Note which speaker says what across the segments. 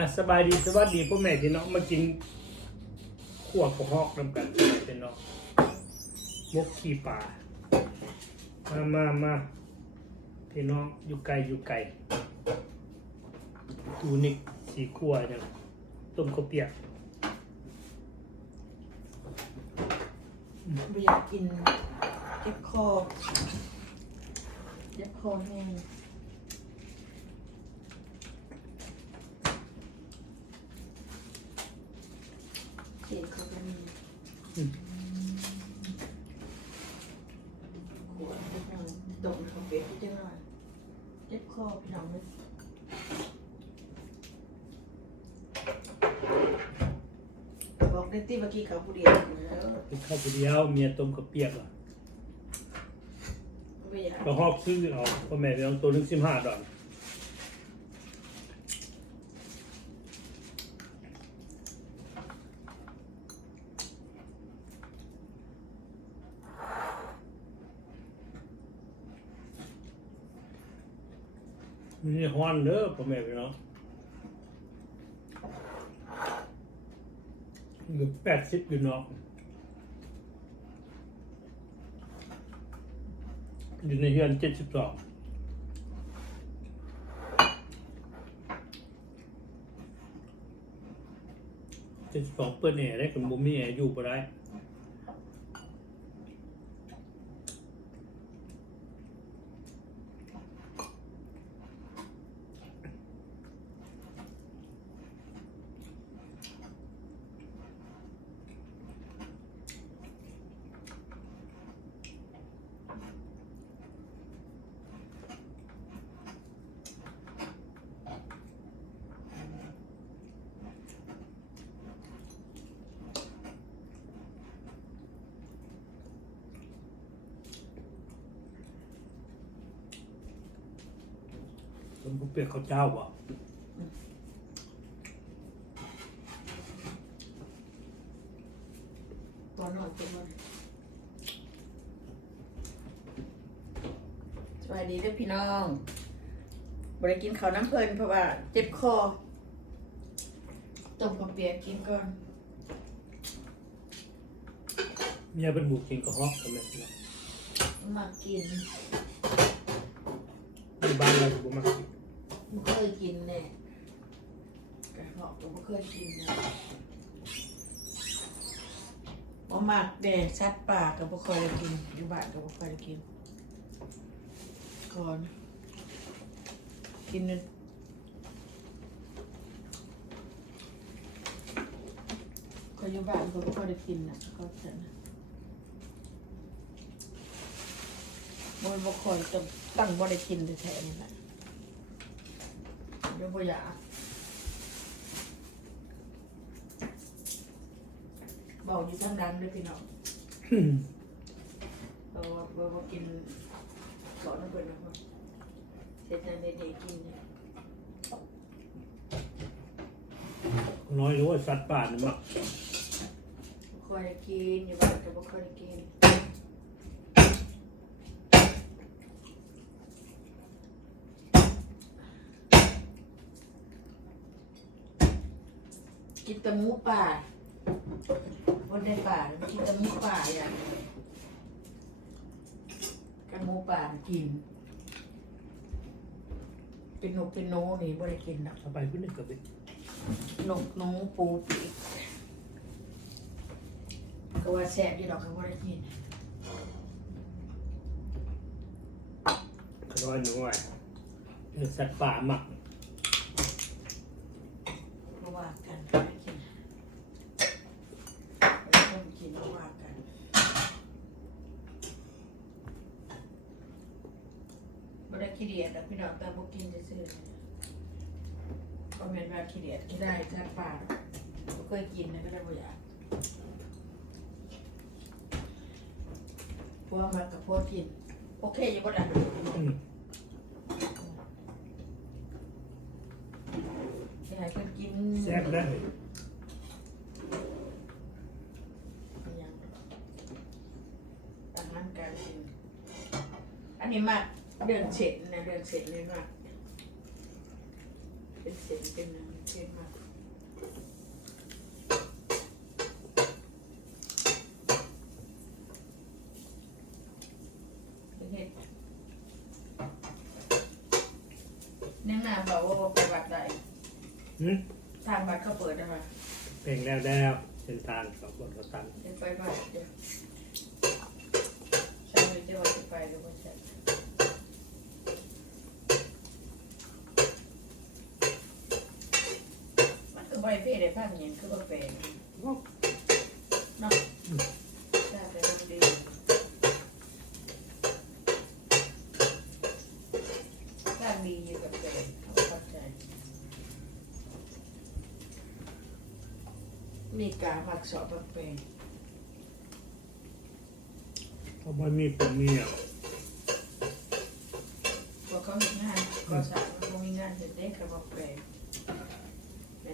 Speaker 1: อะสบายดีสวัสดีพ่อแม่พี่น้องมากินขวบกระหอกน้ำกันพ่อแม่พี่น้องมกขี้ป่ามามามาพี่น้องอยู่ไกลอยู่ไกลตูนิกสีขั้วเนี่ยต้มข้าวเปียก
Speaker 2: ไม่อยากกินเจ็บคอเจ็บคอแห้งเสียงเขาก็มี
Speaker 1: อืม
Speaker 2: ขวดนิดหน่อยตกเขาเป็ดนิดหน่อยเจ็บคอพี่น้องเลยบอกได้ตีเมื่อกี้เขาผู้เดียวเออ
Speaker 1: กินข้าวผู้เดียวเมียต้มข้าวเปียกอะ
Speaker 2: ไม่อยาก
Speaker 1: กระหอกซื้อเอาพ่อแม่พี่น้องตัวหนึงสิบห้าดอน นี่ฮ้อนเด้อพ่อแม่พี่น้องเกือบแปดสิบอยู่เนาะอยู่ในเฮือนเจ็ดสิบสองเจ็ดสิบสองเปิดแอร์ได้กับบุมีแอร์อยู่บ่ได้ ผมก็เปียกข้าวเจ้าบ่
Speaker 2: ตอนนอนตัวมันสวัสดีเด้วยพี่น้อง บริกินข้าวน้ำเพลินเพราะว่า เจ็บคอต้มข้าวเปียกกินก่อน
Speaker 1: เมียเป็นบุกกินกระหอกพ่อแม่พี่น้อง
Speaker 2: มากิน
Speaker 1: อยู่บ้านเราก็บ่มากิน
Speaker 2: ไม่เคยกินแน่กระเพาะก็ไม่เคยกินนะว่าหมักแดงชัดปากก็ไม่เคยได้กินอยู่บ้านก็ไม่เคยได้กินก่อนกินนึงก็อยู่บ้านก็ไม่ค่อยได้กินนะก็จะนะมันบ่ค่อยต้องตั้งบ่ได้กินแท้ๆนี่แหละ เดี๋ยวบ่อยากบอกอยู่ทั้งดังเลยพี่น้องเราเราบ่กินก่อนนะเพิ่นนะครับเสร็จแล้วเด็กๆกินเนี่ย
Speaker 1: น้อยรู้ว่าสัตว์ป่านี่มัก
Speaker 2: บ่ค่อยได้กินอยู่บ้านก็บ่ค่อยได้กิน กินแต่หมูป่าบนได้ป่ากินแต่หมูป่าอย่างกับหมูป่ากิน เป็นนกเป็นโนนี่บ่ได้กินหรอก
Speaker 1: เอาไปพุ่นนี่ก็เป็น
Speaker 2: นกหนูปูปีกก็ว่าแซ่บอยู่ดอกก็บ่ได้กิน
Speaker 1: ขน้อยหน่อยเป็นสัตว์ป่ามัก
Speaker 2: เพราะว่ากันบ่ได้กินบ่ต้องกินเพราะว่ากันบ่ได้ขี้เดียดดอกพี่น้องแต่บ่กินซื่อ ๆก็แม่นว่าขี้เดียดกินได้จากป่าบ่เคยกินนะก็ได้บ่อยากเพราะว่ามันกับพวกกิน โอเคอยู่บ่ได้
Speaker 1: อืม
Speaker 2: สิให้เพิ่นกิน
Speaker 1: แซ่บได้
Speaker 2: อย่างอาหารการกินอันนี้มากเดือนเสร็จนะเดือนเสร็จเลยมาก เป็นเสร็จเป็นน้ำเค็มมากนั่งหน้าบอกว่าไปวัดได้
Speaker 1: หืม
Speaker 2: ทางวัดเขาเปิดได้ไหม
Speaker 1: เพลงแล้วแล้วเป็นทางกับบทกตัน
Speaker 2: เดี๋ยวไปวัดเดี๋ยวใช่ไหมเจ้าว่าจะไปหรือว่าใช่ มันคือได้ภาพอย่างคือใบเป้เนาะใช่แต่มันดีภาพดีอยู่กับเป้เขาเข้าใจมีการผักสอบแบบเป็น
Speaker 1: เพราะมันมีผมมีอะ
Speaker 2: พอเขามีงานก็สามมันคงมีงานเสร็จได้กับแบบเป็น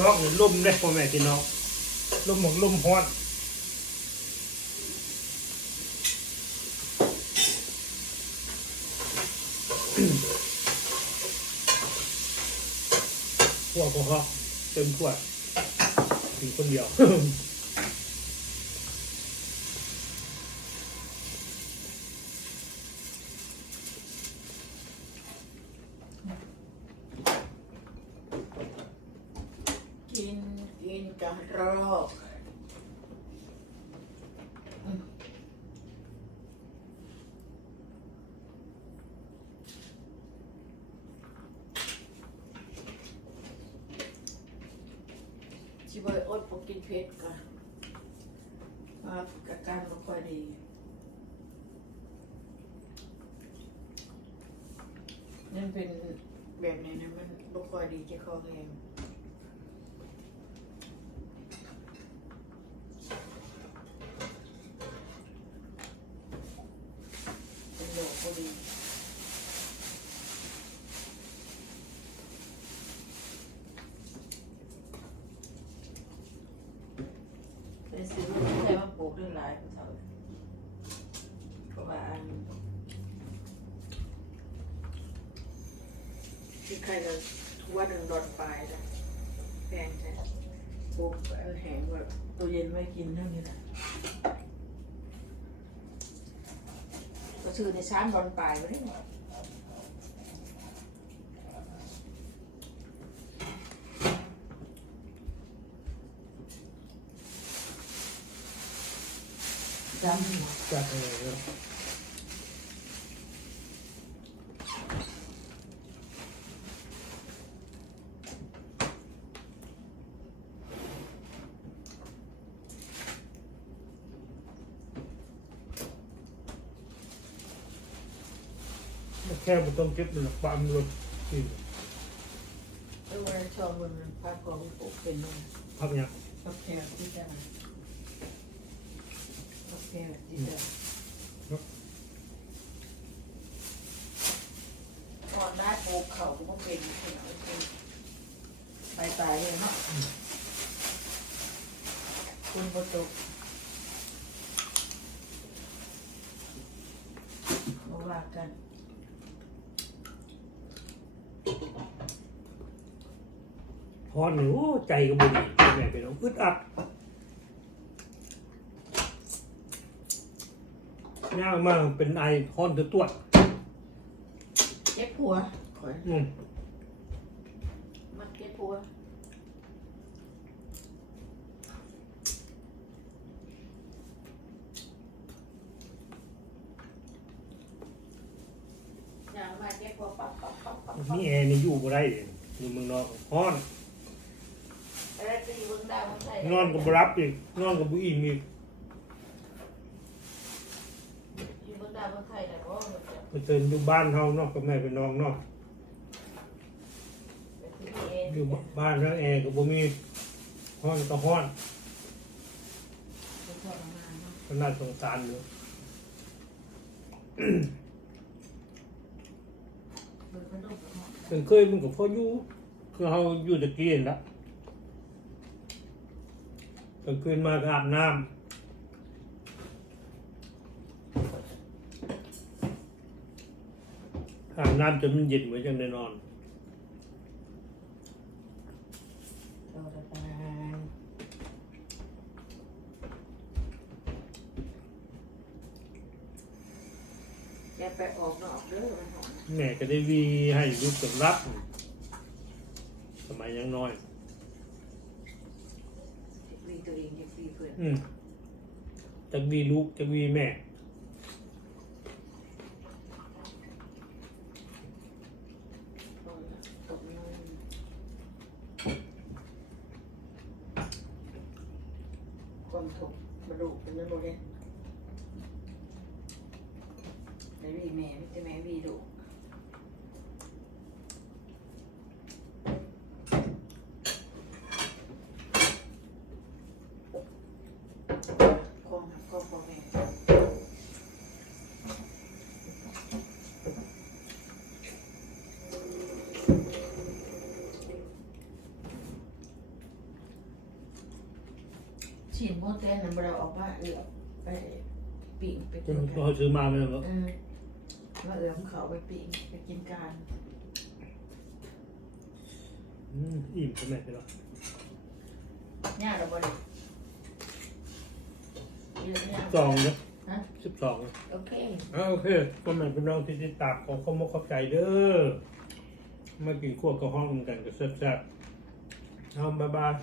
Speaker 1: น้องนี่ลุ่มเลยพ่อแม่พี่น้องลุ่มหมกลุ่มฮ้อนพวกของเขาเต็มขวดถึงคนเดียว
Speaker 2: กินกินกับรอกอืม ชิบะอดพวกกินเผ็ดก่อนมาอาการไม่ค่อยดีนั่นเป็นแบบไหนนะมันบ่ค่อยดีจะคอแห้งเป็นโรคพอดีเป็นสิ่งที่ใช้มาปลูกได้หลายของเขาเพราะว่าอันที่ใครจะว่าหนึ่งดอดปลายนะแพงใช่ปลูกแห้งแบบตัวเย็นไว้กินเท่านี้นะก็ซื้อในช้านดอนปลายไว้ได้หมดจำหมด
Speaker 1: จัดเลยเนอะ แค่ไม่ต้องเก็บมันหรอกปั๊มรถกิน
Speaker 2: เออวันชอบมันพาของปลูกเป็นมัน
Speaker 1: พักเนี่ย
Speaker 2: พักแพร ก่อนหน้าปลูกเขาก็เป็นเป็นไปตายเลยเนาะคุณประตูมาว่ากัน
Speaker 1: พอหนูใจก็บุดีแม่เป็นน้องอึดอัด ย่างมากเป็นไอคอนตัวตัว
Speaker 2: เจ็บหัวขอย
Speaker 1: อืม
Speaker 2: มันเจ็บหัวอย่างมาเจ็บหัวปั๊บปั๊บปั๊บปั๊บ
Speaker 1: มีแอร์นี่อยู่บ่ได้เลยอยู่เมืองนอกฮ้อน
Speaker 2: แล้วตีเบิ่งดาวมันใส่
Speaker 1: นอนกับบรับอีกนอนกับบุอิ่มอีก
Speaker 2: ดาบไทยแต่ว่าแบบแบบ
Speaker 1: ไปเจออยู่บ้านเฮาเนาะกับแม่พี่น้องเนาะ
Speaker 2: แบบที่เอ
Speaker 1: อยู่บ้านแล้วแอร์ก็บ่มีห้อนก็ห้อน
Speaker 2: เป็นทรมานเนาะ
Speaker 1: ก็น่าสงสารอยู่
Speaker 2: เบิกกระดูกกระหม่อม
Speaker 1: ถึงเคยมันก็พออยู่คือเฮาอยู่ตะกี้นั่นละกลางคืนมาก็อาบน้ำอาบ น้ำจนมันเย็นไว้จังได้นอน
Speaker 2: ทรมานอย่าไปออกนอกเด้อมันหอม
Speaker 1: แม่ก็ได้วีให้ลูกสำรับ สมัยยังน้อย
Speaker 2: ฟรีตัวเองอย่าฟรีเพื่อน
Speaker 1: อืมจะวีลูกจะวีแม่
Speaker 2: ตกตกนอน ความถกกระดูกเป็นเรื่องโมเดลไม่วีแม่ไม่ใช่แม่วีดูกความหักก็พอแม่ ฉีดโมเตนนั้นเราออกมาเอือบไปปิ่งไป
Speaker 1: จ
Speaker 2: กิ
Speaker 1: น
Speaker 2: น
Speaker 1: พ
Speaker 2: กั
Speaker 1: อนซื้อมาไม่ต้อง
Speaker 2: เออมาเอือมเขาไปปิ่งไปกินกัน
Speaker 1: อืมอิ่มใช่ไหมพี่น้อง
Speaker 2: ย่าเราบริเยอะย่า
Speaker 1: สองนะ
Speaker 2: ฮะ
Speaker 1: สิบสองนะ
Speaker 2: โอเค
Speaker 1: อ่าโอเคก็แม่พี่น้องที่ติดตามขอข้อมกเข้าใจเด้อมากินขั้วกับห้องกันกับแซ่บๆเอาบ๊ายบาย